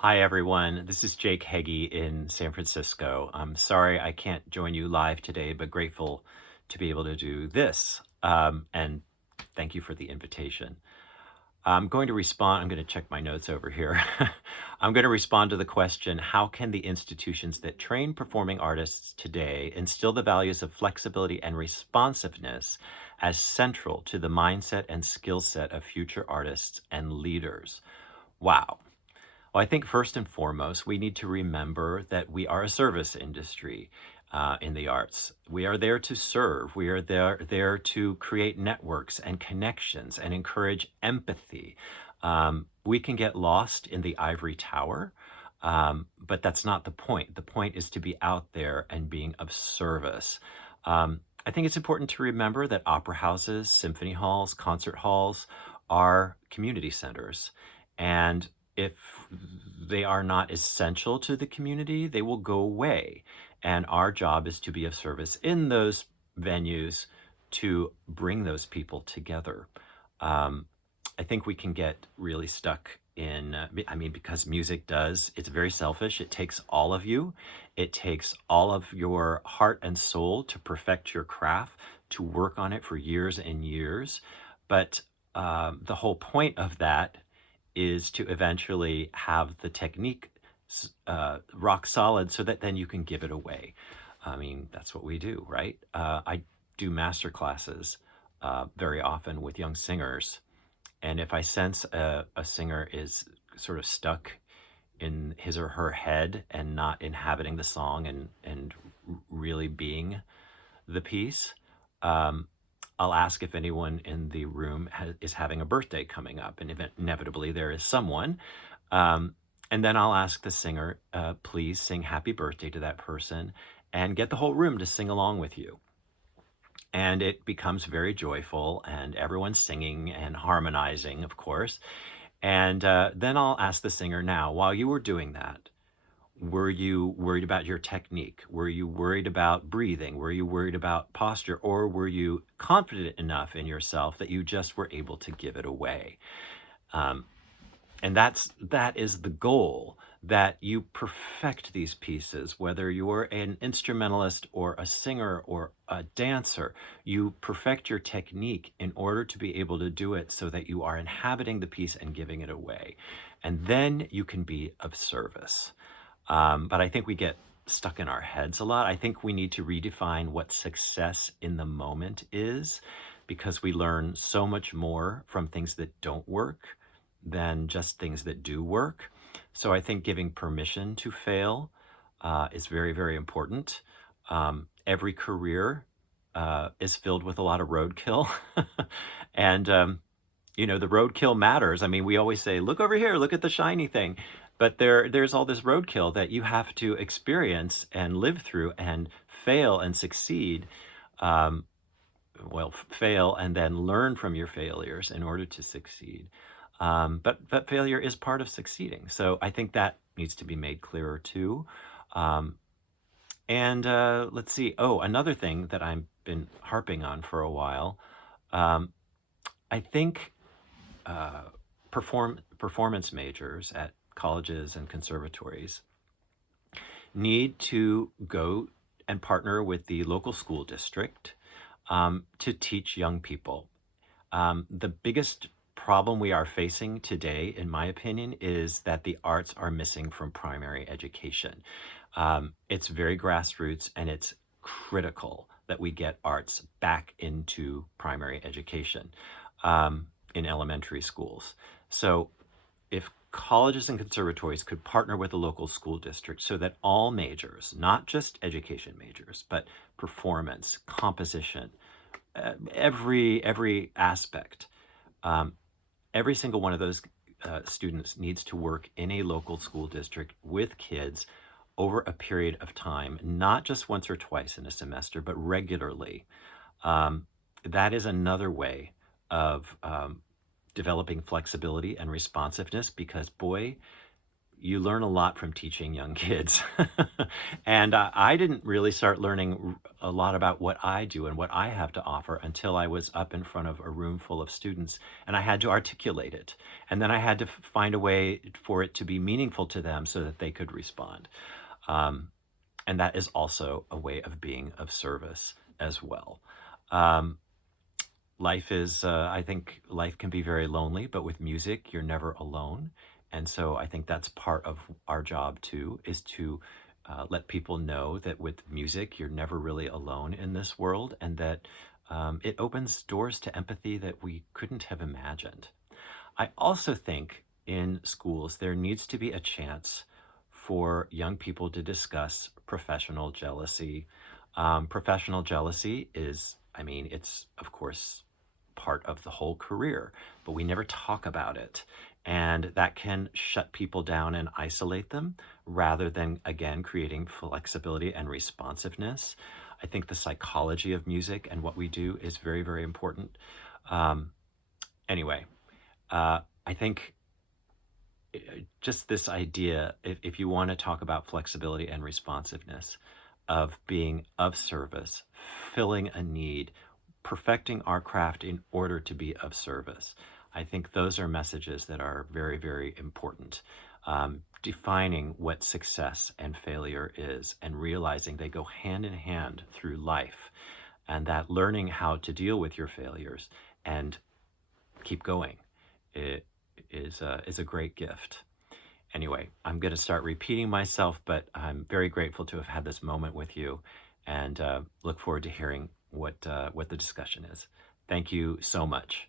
Hi, everyone. This is Jake Heggie in San Francisco. I'm sorry I can't join you live today, but grateful to be able to do this. And thank you for the invitation. I'm going to respond. I'm going to check my notes over here. I'm going to respond to the question, how can the institutions that train performing artists today instill the values of flexibility and responsiveness as central to the mindset and skill set of future artists and leaders? Wow. Well, I think first and foremost, we need to remember that we are a service industry in the arts. We are there to serve. We are there to create networks and connections and encourage empathy. We can get lost in the ivory tower, but that's not the point. The point is to be out there and being of service. I think it's important to remember that opera houses, symphony halls, concert halls are community centers. And if they are not essential to the community, they will go away. And our job is to be of service in those venues to bring those people together. Um, I think we can get really stuck in, because music does, it's very selfish. It takes all of you. It takes all of your heart and soul to perfect your craft, to work on it for years and years. But the whole point of that is to eventually have the technique rock solid so that then you can give it away. I mean, that's what we do, right? I do master classes very often with young singers. And if I sense a singer is sort of stuck in his or her head and not inhabiting the song and really being the piece, I'll ask if anyone in the room is having a birthday coming up, and inevitably there is someone. And then I'll ask the singer, please sing happy birthday to that person and get the whole room to sing along with you. And it becomes very joyful, and everyone's singing and harmonizing, of course. And then I'll ask the singer, now, while you were doing that, were you worried about your technique? Were you worried about breathing? Were you worried about posture? Or were you confident enough in yourself that you just were able to give it away? Um, and that is the goal, that you perfect these pieces, whether you're an instrumentalist or a singer or a dancer. You perfect your technique in order to be able to do it so that you are inhabiting the piece and giving it away. And then you can be of service. But I think we get stuck in our heads a lot. I think we need to redefine what success in the moment is, because we learn so much more from things that don't work than just things that do work. So I think giving permission to fail is very, very important. Every career is filled with a lot of roadkill. And the roadkill matters. I mean, we always say, look over here, look at the shiny thing. But there's all this roadkill that you have to experience and live through and fail and succeed. Fail and then learn from your failures in order to succeed. But failure is part of succeeding. So I think that needs to be made clearer too. And let's see. Oh, another thing that I've been harping on for a while. I think performance majors at colleges and conservatories need to go and partner with the local school district to teach young people. The biggest problem we are facing today, in my opinion, is that the arts are missing from primary education. It's very grassroots, and it's critical that we get arts back into primary education in elementary schools. So if colleges and conservatories could partner with the local school district so that all majors, not just education majors, but performance, composition, every aspect, every single one of those students needs to work in a local school district with kids over a period of time, not just once or twice in a semester, but regularly. That is another way of developing flexibility and responsiveness, because boy, you learn a lot from teaching young kids. And I didn't really start learning a lot about what I do and what I have to offer until I was up in front of a room full of students and I had to articulate it. And then I had to find a way for it to be meaningful to them so that they could respond. Um, and that is also a way of being of service as well. Um, Life is, I think life can be very lonely, but with music, you're never alone. And so I think that's part of our job too, is to let people know that with music, you're never really alone in this world and that it opens doors to empathy that we couldn't have imagined. I also think in schools, there needs to be a chance for young people to discuss professional jealousy. Professional jealousy is, I mean, it's of course part of the whole career, but we never talk about it. And that can shut people down and isolate them rather than, again, creating flexibility and responsiveness. I think the psychology of music and what we do is very, very important. Um, anyway, I think just this idea, if you want to talk about flexibility and responsiveness, of being of service, filling a need, perfecting our craft in order to be of service. I think those are messages that are very, very important. Defining what success and failure is and realizing they go hand in hand through life, and that learning how to deal with your failures and keep going is a great gift. Anyway, I'm going to start repeating myself, but I'm very grateful to have had this moment with you and look forward to hearing what the discussion is. Thank you so much.